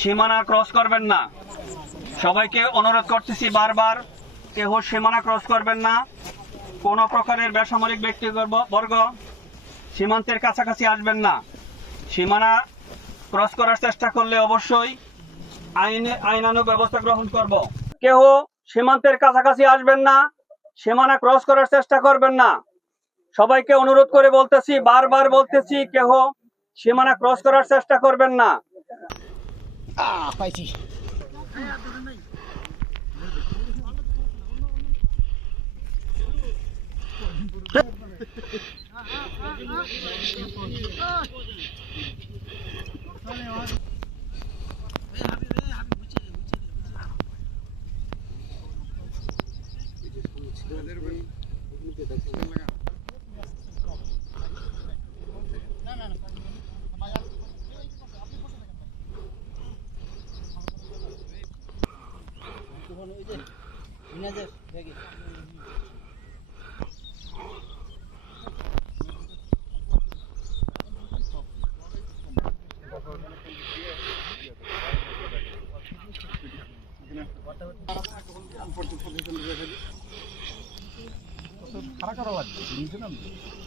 সীমানা ক্রস করবেন না। সবাইকে অনুরোধ করতেছি বারবার, কেউ সীমানা ক্রস করবেন না। কোনো প্রকারের বেসামরিক ব্যক্তিবর্গ সীমান্তের কাছাকাছি আসবেন না। সীমানা ক্রস করার চেষ্টা করলে অবশ্যই আইনানুগ ব্যবস্থা গ্রহণ করব। কেউ সীমান্তের কাছাকাছি আসবেন না, সীমানা ক্রস করার চেষ্টা করবেন না। সবাইকে অনুরোধ করে বলতেছি, বারবার বলতেছি, কেউ সীমানা ক্রস করার চেষ্টা করবেন না। পাইছি। খারাপ করা লাগবে